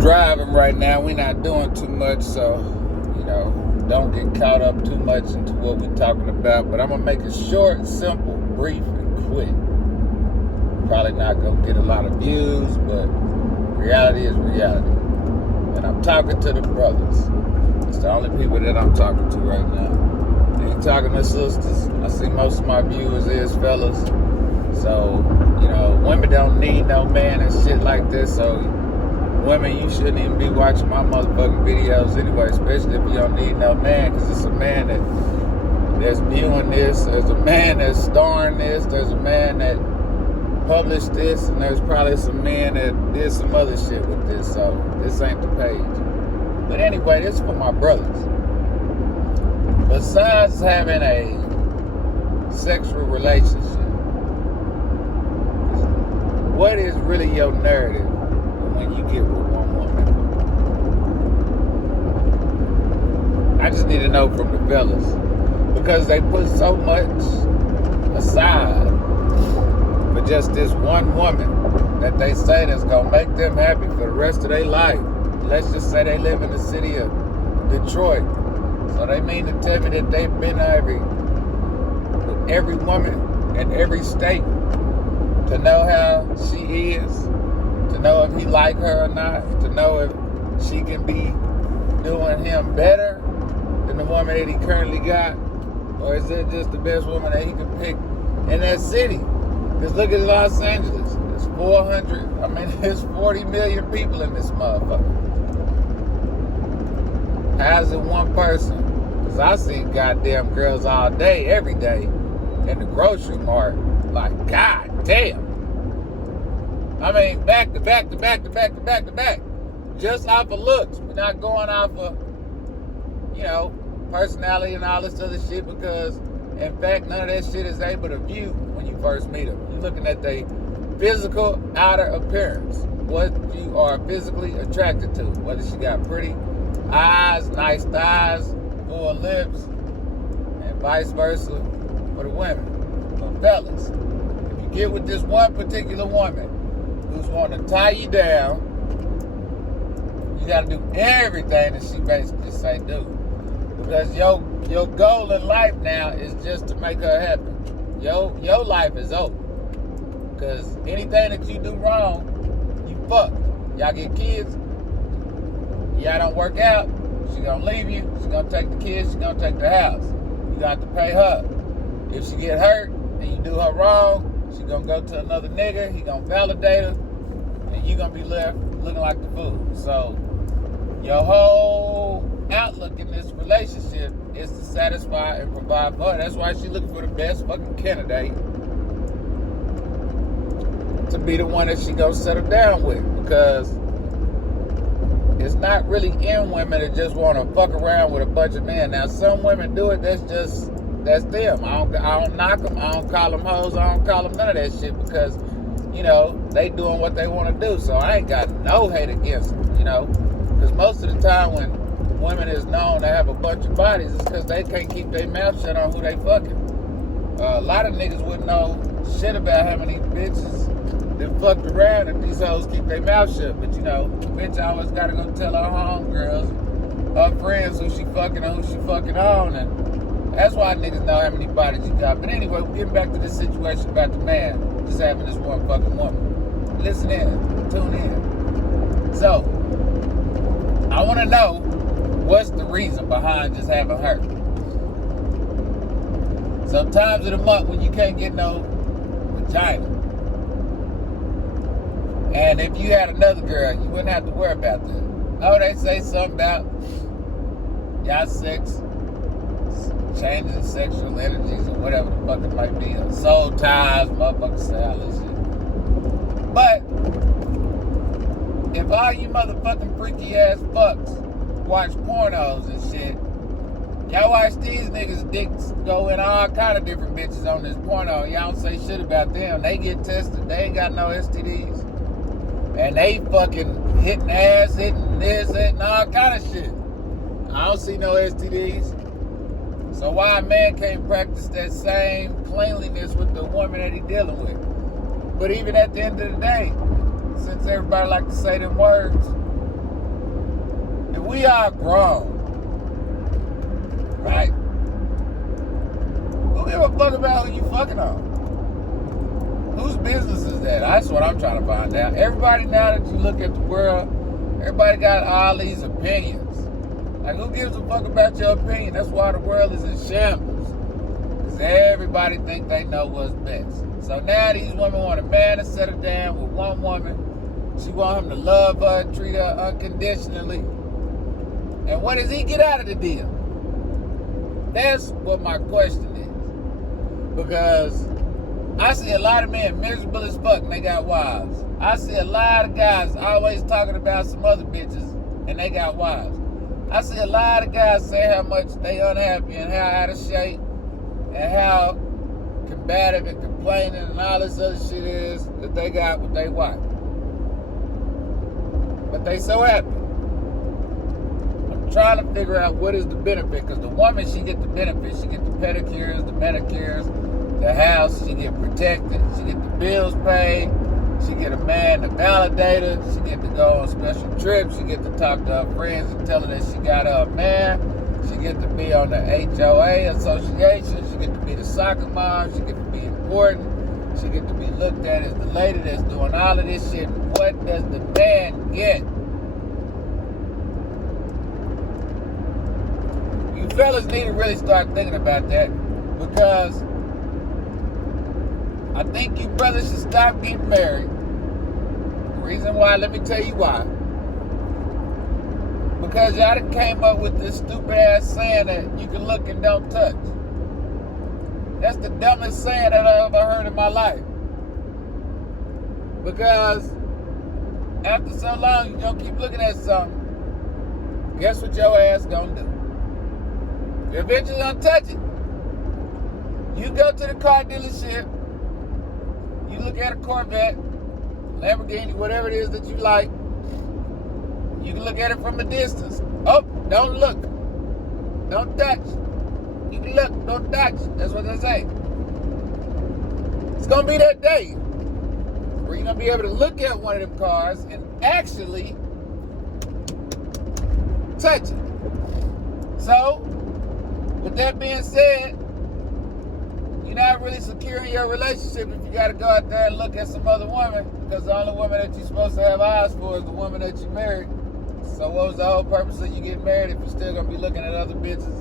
driving right now. We're not doing too much, so, don't get caught up too much into what we're talking about. But I'm going to make it short, simple, brief, and quick. Probably not going to get a lot of views, but reality is reality. And I'm talking to the brothers. It's the only people that I'm talking to right now. I ain't talking to sisters. I see most of my viewers is fellas. So, women don't need no man and shit like this, so women, you shouldn't even be watching my motherfucking videos anyway, especially if you don't need no man, because it's a man that's viewing this, there's a man that's starring this, there's a man that published this, and there's probably some men that did some other shit with this, so this ain't the page. But anyway, this is for my brothers. Besides having a sexual relationship, what is really your narrative when you get with one woman? I just need to know from the fellas, because they put so much aside for just this one woman that they say that's gonna make them happy for the rest of their life. Let's just say they live in the city of Detroit, so they mean to tell me that they've been to every woman in every state to know how she is, to know if he like her or not, to know if she can be doing him better than the woman that he currently got, or is it just the best woman that he can pick in that city? Because look at Los Angeles. There's 40 million people in this motherfucker. How's it one person? Because I see goddamn girls all day, every day, in the grocery mart. Like, god damn. Back to back. Just off of looks. We're not going off of, personality and all this other shit, because, in fact, none of that shit is able to view when you first meet them. You're looking at their physical outer appearance, what you are physically attracted to, whether she got pretty eyes, nice thighs, full lips, and vice versa for the women. But fellas, if you get with this one particular woman who's want to tie you down, you got to do everything that she basically say do. Because your goal in life now is just to make her happy. Your life is over. Because anything that you do wrong, you fuck. Y'all get kids, y'all don't work out, she gonna leave you, she gonna take the kids, she gonna take the house. You gonna have to pay her. If she get hurt and you do her wrong, she gonna go to another nigga, he gonna validate her, and you gonna be left looking like the fool. So your whole outlook in this relationship is to satisfy and provide for her. That's why she looking for the best fucking candidate to be the one that she gonna settle down with, because it's not really in women that just want to fuck around with a bunch of men. Now, some women do it. That's them. I don't knock them. I don't call them hoes. I don't call them none of that shit, because, they doing what they want to do. So I ain't got no hate against them, because most of the time when women is known to have a bunch of bodies, it's because they can't keep their mouth shut on who they fucking. A lot of niggas wouldn't know shit about how many bitches that fucked around if these hoes keep their mouth shut. But the bitch always gotta go tell her homegirls, her friends who she fucking and who she fucking on, and that's why niggas know how many bodies you got. But anyway, we're getting back to this situation about the man just having this one fucking woman. Listen in, tune in. So, I wanna know what's the reason behind just having her. Some times of the month when you can't get no vagina. And if you had another girl, you wouldn't have to worry about that. Oh, they say something about y'all sex changing sexual energies or whatever the fuck it might be. Soul ties, motherfuckers say all this shit. But if all you motherfucking freaky ass fucks watch pornos and shit, y'all watch these niggas' dicks go in all kind of different bitches on this porno. Y'all don't say shit about them. They get tested. They ain't got no STDs. And they fucking hitting ass, hitting this, hitting all kind of shit. I don't see no STDs. So why a man can't practice that same cleanliness with the woman that he dealing with? But even at the end of the day, since everybody like to say them words, we are grown. Right? Who give a fuck about who you fucking on? Whose business is that? That's what I'm trying to find out. Everybody, now that you look at the world, everybody got all these opinions. Like, who gives a fuck about your opinion? That's why the world is in shambles. Because everybody think they know what's best. So now these women want a man to settle down with one woman. She want him to love her, treat her unconditionally. And what does he get out of the deal? That's what my question is. Because I see a lot of men miserable as fuck and they got wives. I see a lot of guys always talking about some other bitches and they got wives. I see a lot of guys say how much they unhappy and how out of shape and how combative and complaining and all this other shit is that they got with their wife. But they so happy. I'm trying to figure out what is the benefit, because the woman, she get the benefit. She get the pedicures, the manicures, the house, she get protected, she get the bills paid, she get a man to validate her, she get to go on special trips, she get to talk to her friends and tell her that she got her a man, she get to be on the HOA association, she get to be the soccer mom, she get to be important, she get to be looked at as the lady that's doing all of this shit. What does the man get? You fellas need to really start thinking about that, because I think you brothers should stop getting married. The reason why, let me tell you why. Because y'all done came up with this stupid ass saying that you can look and don't touch. That's the dumbest saying that I ever heard in my life. Because after so long, you gonna keep looking at something. Guess what your ass gonna do? You're eventually gonna touch it. You go to the car dealership. You look at a Corvette, Lamborghini, whatever it is that you like. You can look at it from a distance. Oh, don't look. Don't touch. You can look, don't touch. That's what they say. It's going to be that day where you're going to be able to look at one of them cars and actually touch it. So, with that being said, you're not really secure in your relationship if you got to go out there and look at some other woman, because the only woman that you're supposed to have eyes for is the woman that you married. So what was the whole purpose of you getting married if you're still going to be looking at other bitches,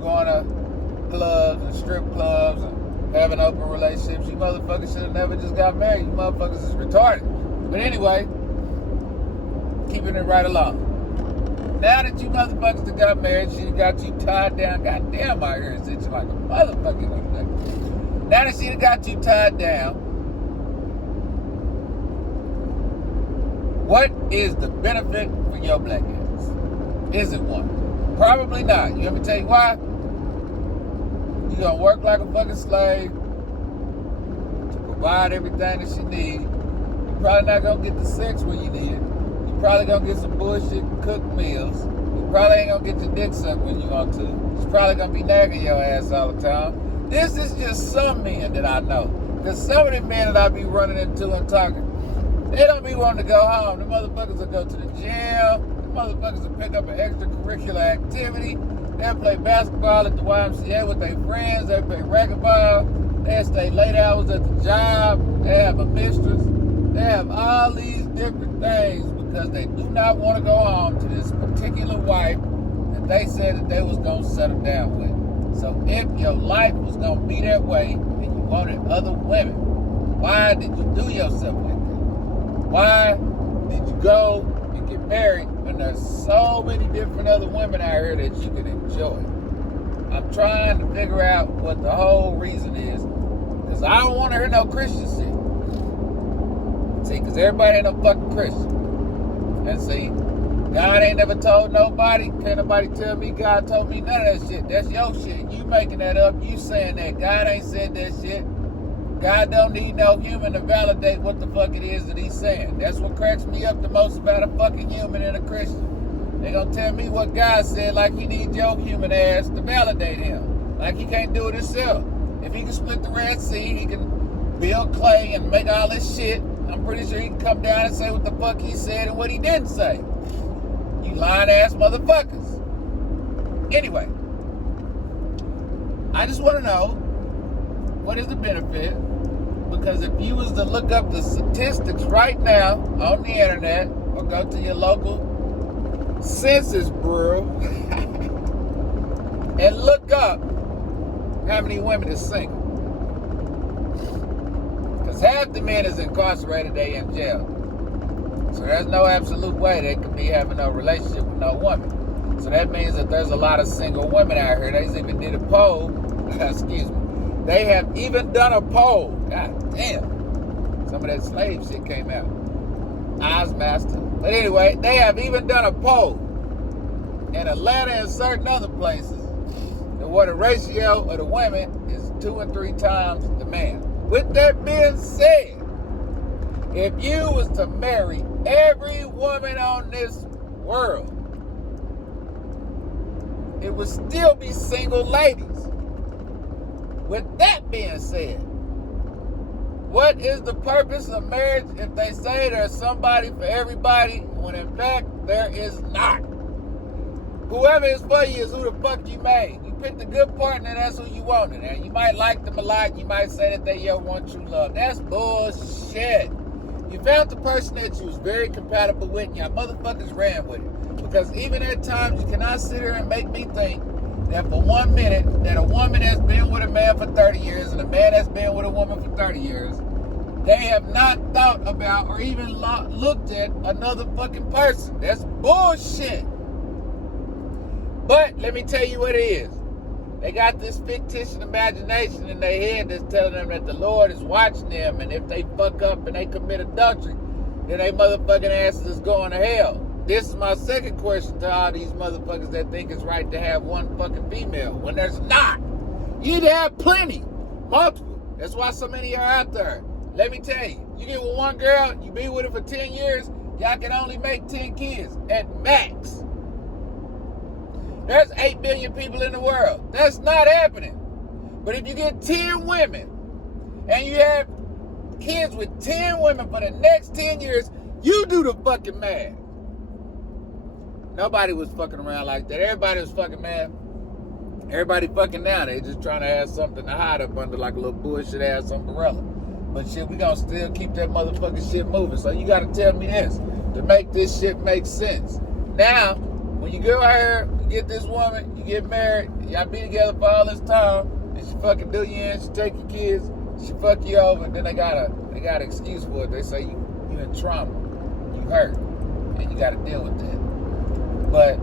going to clubs and strip clubs and having open relationships? You motherfuckers should have never just got married. You motherfuckers is retarded. But anyway, keeping it right along. Now that you motherfuckers that got married, she got you tied down. Goddamn, my ears itching like a motherfucking thing. Now that she got you tied down, what is the benefit for your black ass? Is it one? Probably not. You let me tell you why? You're gonna work like a fucking slave to provide everything that she needs. You're probably not gonna get the sex when you need it. You're probably gonna get some bullshit cooked meals. You probably ain't gonna get your dick sucked when you want to. She's probably gonna be nagging your ass all the time. This is just some men that I know. Because some of the men that I be running into and talking, they don't be wanting to go home. The motherfuckers will go to the gym. The motherfuckers will pick up an extracurricular activity. They'll play basketball at the YMCA with their friends. They play racquetball. They'll stay late hours at the job. They have a mistress. They have all these different things because they do not want to go home to this particular wife that they said that they was going to settle down with. So if your life was going to be that way and you wanted other women, why did you do yourself like that? Why did you go and get married when there's so many different other women out here that you can enjoy? I'm trying to figure out what the whole reason is, because I don't want to hear no Christian shit. See, because everybody ain't no fucking Christian. And see, God ain't never told nobody. Can't nobody tell me God told me none of that shit. That's your shit. You making that up. You saying that. God ain't said that shit. God don't need no human to validate what the fuck it is that he's saying. That's what cracks me up the most about a fucking human and a Christian. They gonna tell me what God said like he needs your human ass to validate him. Like he can't do it himself. If he can split the Red Sea, he can build clay and make all this shit. I'm pretty sure he can come down and say what the fuck he said and what he didn't say. You lying ass motherfuckers. Anyway, I just want to know, what is the benefit? Because if you was to look up the statistics right now on the internet, or go to your local census bureau and look up how many women is single. Because half the men is incarcerated, they in jail. So there's no absolute way they could be having no relationship with no woman. So that means that there's a lot of single women out here. They even did a poll. Excuse me. They have even done a poll. God damn. Some of that slave shit came out. Ozmaster. But anyway, they have even done a poll in Atlanta and certain other places where the ratio of the women is 2 and 3 times the man. With that being said, if you was to marry every woman on this world, it would still be single ladies. With that being said, what is the purpose of marriage if they say there's somebody for everybody when in fact there is not? Whoever is for you is who the fuck you made. You picked a good partner, that's who you wanted. And you might like them a lot, you might say that they your one true love. That's bullshit. You found the person that you was very compatible with and y'all motherfuckers ran with it. Because even at times you cannot sit here and make me think that for 1 minute that a woman that's been with a man for 30 years and a man that's been with a woman for 30 years, they have not thought about or even looked at another fucking person. That's bullshit. But let me tell you what it is. They got this fictitious imagination in their head that's telling them that the Lord is watching them, and if they fuck up and they commit adultery, then they motherfucking asses is going to hell. This is my second question to all these motherfuckers that think it's right to have one fucking female when there's not. You need to have plenty, multiple. That's why so many are out there. Let me tell you, you get with one girl, you be with her for 10 years, y'all can only make 10 kids at max. There's 8 billion people in the world. That's not happening. But if you get 10 women and you have kids with 10 women for the next 10 years, you do the fucking math. Nobody was fucking around like that. Everybody was fucking mad. Everybody fucking now. They just trying to have something to hide up under like a little bullshit ass umbrella. But shit, we gonna still keep that motherfucking shit moving. So you gotta tell me this to make this shit make sense. Now, when you go out here, you get this woman, you get married, y'all be together for all this time, and she fucking do you in, she take your kids, she fuck you over, and then they got an excuse for it. They say you in trauma, you hurt, and you gotta deal with that. But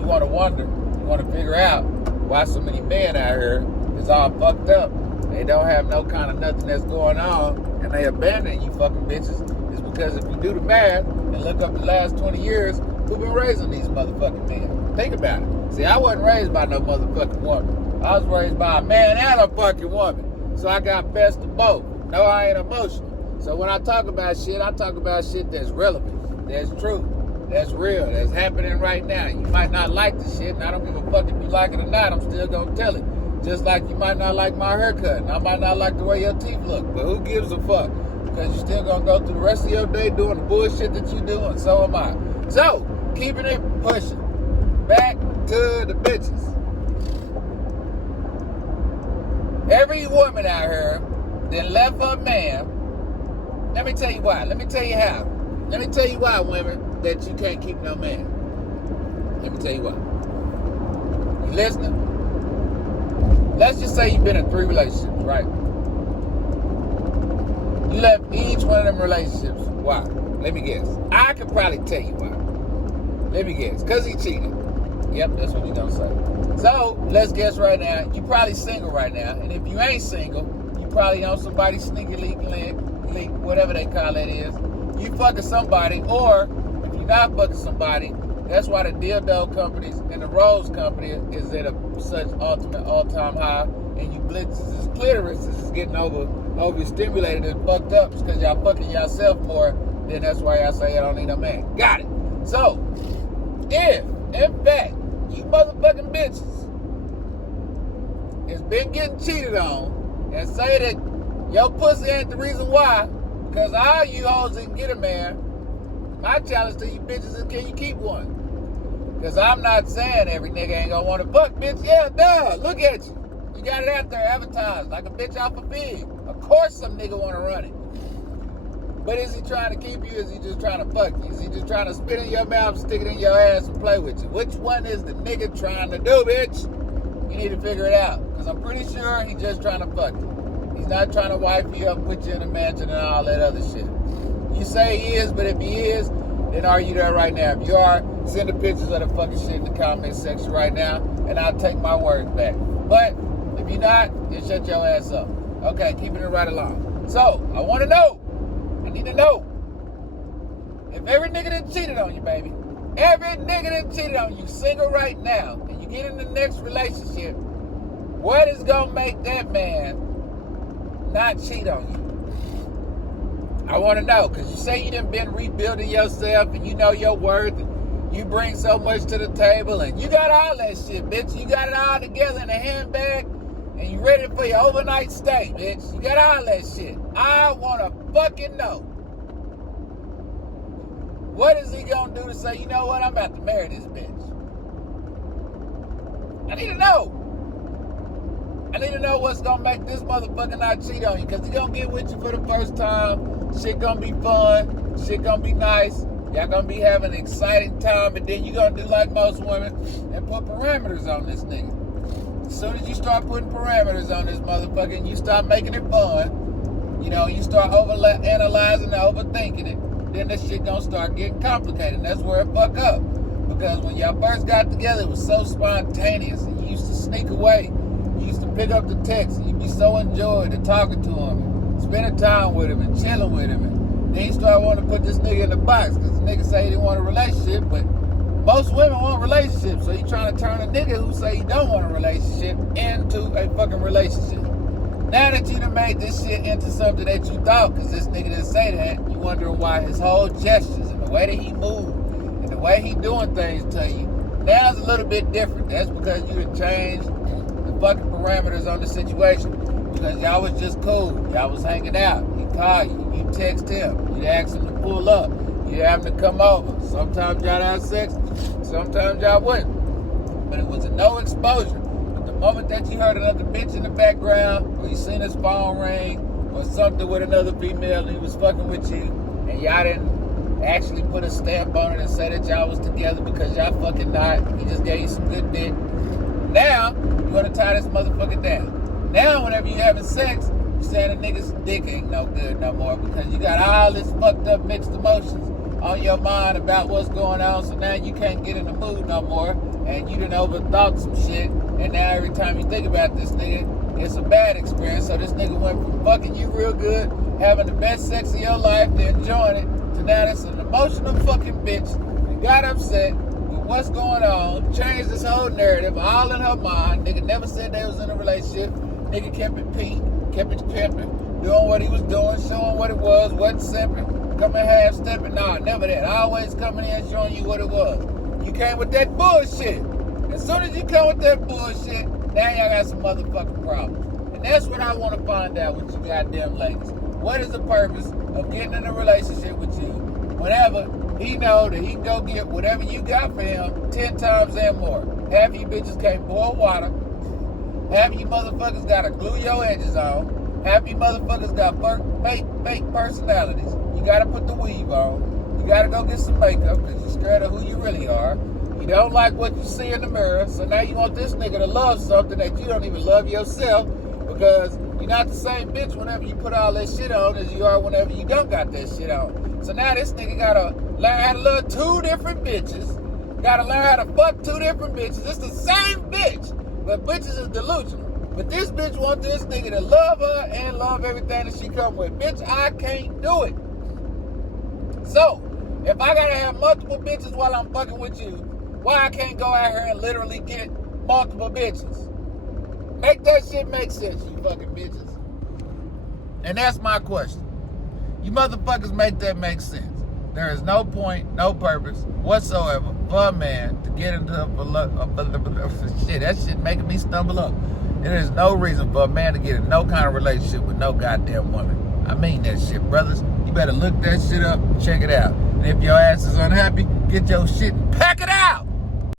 you want to wonder, you want to figure out why so many men out here is all fucked up. They don't have no kind of nothing that's going on, and they abandon you fucking bitches. It's because if you do the math and look up the last 20 years, who been raising these motherfucking men? Think about it. See, I wasn't raised by no motherfucking woman. I was raised by a man and a fucking woman. So I got best of both. No, I ain't emotional. So when I talk about shit, I talk about shit that's relevant, that's true, that's real, that's happening right now. You might not like the shit, and I don't give a fuck if you like it or not. I'm still gonna tell it. Just like you might not like my haircut, and I might not like the way your teeth look, but who gives a fuck? Because you're still gonna go through the rest of your day doing the bullshit that you do, and so am I. So, keeping it pushing. Back to the bitches. Every woman out here that left her man, let me tell you why. Let me tell you how. Let me tell you why, women, that you can't keep no man. Let me tell you why. You listening? Let's just say you've been in 3 relationships, right? You left each one of them relationships. Why? Let me guess. I could probably tell you why. Let me guess. Because he cheated. Yep, that's what we gonna say. So, let's guess right now. You probably single right now. And if you ain't single, you probably on somebody's sneaky leak, whatever they call it is. You fucking somebody, or if you're not fucking somebody, that's why the dildo companies and the rose company is at such ultimate all-time high, and you blitzes' clitoris is getting overstimulated and fucked up because y'all fucking yourself more, then that's why y'all say I don't need no man. Got it. So, if, in fact, you motherfucking bitches has been getting cheated on and say that your pussy ain't the reason why, because all you hoes didn't get a man, my challenge to you bitches is, can you keep one? Because I'm not saying every nigga ain't gonna want to fuck, bitch. Yeah, duh. Look at you. You got it out there advertised like a bitch off a pig. Of course some nigga want to run it. But is he trying to keep you? Is he just trying to fuck you? Is he just trying to spit in your mouth, stick it in your ass, and play with you? Which one is the nigga trying to do, bitch? You need to figure it out. Because I'm pretty sure he's just trying to fuck you. He's not trying to wife you up, put you in a mansion, and all that other shit. You say he is, but if he is, then are you there right now? If you are, send the pictures of the fucking shit in the comment section right now, and I'll take my words back. But if you're not, then shut your ass up. Okay, keeping it right along. So, I want to know. I need to know. If every nigga that cheated on you, baby, every nigga that cheated on you, single right now, and you get in the next relationship, what is going to make that man not cheat on you? I want to know, because you say you done been rebuilding yourself and you know your worth and you bring so much to the table and you got all that shit, bitch. You got it all together in a handbag and you ready for your overnight stay, bitch. You got all that shit. I want to fucking know. What is he going to do to say, you know what, I'm about to marry this bitch? I need to know. I need to know what's going to make this motherfucker not cheat on you, because he going to get with you for the first time. Shit gonna be fun. Shit gonna be nice. Y'all gonna be having an exciting time, but then you gonna do like most women and put parameters on this nigga. As soon as you start putting parameters on this motherfucker and you start making it fun, you know, you start overanalyzing and overthinking it, then this shit gonna start getting complicated. And that's where it fuck up. Because when y'all first got together, it was so spontaneous. And you used to sneak away. You used to pick up the text. And you'd be so enjoyed in talking to him. Spending time with him and chilling with him. And then he started wanting to put this nigga in the box because the nigga say he didn't want a relationship, but most women want relationships. So he trying to turn a nigga who say he don't want a relationship into a fucking relationship. Now that you done made this shit into something that you thought, because this nigga didn't say that, you wondering why his whole gestures and the way that he moved and the way he doing things to you, now it's a little bit different. That's because you done changed the fucking parameters on the situation. Because y'all was just cool. Y'all was hanging out. He called you. You text him. You asked him to pull up. You asked him to come over. Sometimes y'all had sex. Sometimes y'all wouldn't. But it was a no exposure. But the moment that you heard another bitch in the background, or you seen his phone ring, or something with another female and he was fucking with you, and y'all didn't actually put a stamp on it and say that y'all was together because y'all fucking not. He just gave you some good dick. Now, you want to tie this motherfucker down. Now, whenever you having sex, you saying a nigga's dick ain't no good no more because you got all this fucked up mixed emotions on your mind about what's going on. So now you can't get in the mood no more, and you done overthought some shit. And now every time you think about this nigga, it's a bad experience. So this nigga went from fucking you real good, having the best sex of your life, to enjoying it, to now that's an emotional fucking bitch. You got upset with what's going on, changed this whole narrative, all in her mind. Nigga never said they was in a relationship. Nigga kept it Pete, kept it pimping, doing what he was doing, showing what it was, wasn't simping, coming half-stepping. Nah, never that. Always coming in showing you what it was. You came with that bullshit. As soon as you come with that bullshit, now y'all got some motherfucking problems. And that's what I want to find out with you goddamn ladies. What is the purpose of getting in a relationship with you whenever he know that he can go get whatever you got for him 10 times and more? Half of you bitches can't boil water. Half of you motherfuckers gotta glue your edges on. Half of you motherfuckers got fake personalities. You gotta put the weave on. You gotta go get some makeup because you're scared of who you really are. You don't like what you see in the mirror, so now you want this nigga to love something that you don't even love yourself, because you're not the same bitch whenever you put all that shit on as you are whenever you don't got that shit on. So now this nigga gotta learn how to love two different bitches. Gotta learn how to fuck two different bitches. It's the same bitch. But bitches is delusional. But this bitch wants this nigga to love her and love everything that she come with. Bitch, I can't do it. So, if I gotta have multiple bitches while I'm fucking with you, why I can't go out here and literally get multiple bitches? Make that shit make sense, you fucking bitches. And that's my question. You motherfuckers make that make sense. There is no point, no purpose whatsoever for a man to get into shit. That shit making me stumble up. There is no reason for a man to get in no kind of relationship with no goddamn woman. I mean that shit, brothers. You better look that shit up and check it out. And if your ass is unhappy, get your shit and pack it